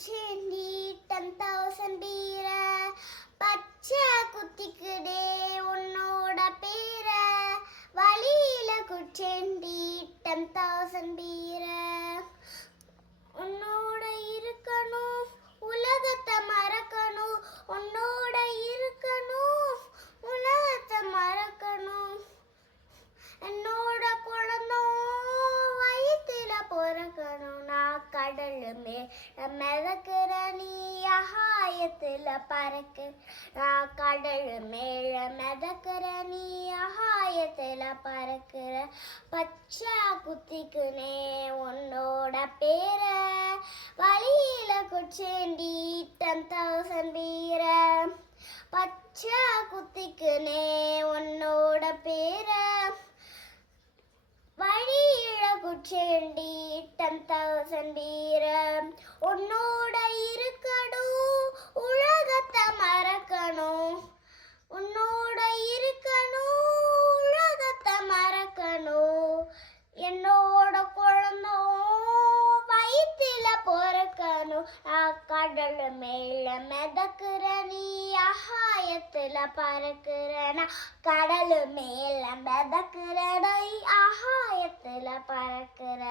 குச்சேந்தி 10,000 பீர பச்சை குத்திக்குடே உன்னோட பேர வழியில குச்சேந்தி 10,000 பீர உன்னோட இருக்கணும் உலகத்தை மறக்கணும் உன்னோட இருக்கணும் உலகத்தை மறக்கணும் என்னோட குழந்தைம் வயிற்றுல பிறக்கணும் நான் கடல் மேல மிதக்கிற நீ ஆகாயத்துல பறக்கு நான் கடல் மேல மிதக்கிற நீ ஆகாயத்துல பறக்குற பச்சை குத்திக்குனே உன்னோட பேர வழியில குச்சேந்தி 10,000 பீர பச்சை குத்திக்குனே உன்னோட பேர வழியில குச்சேந்தி 10,000 பீர உன்னோட இருக்கணும் உலகத்தை மறக்கணும் உன்னோட இருக்கணும் உலகத்தை மறக்கணும் என்னோட குழந்தைம் வயிற்றுல பிறக்கணும் கடல் மேல மிதக்குற நீ ஆகாயத்துல பறக்குற நான் கடல் மேல மிதக்குற நீ ஆகாயத்துல பறக்குற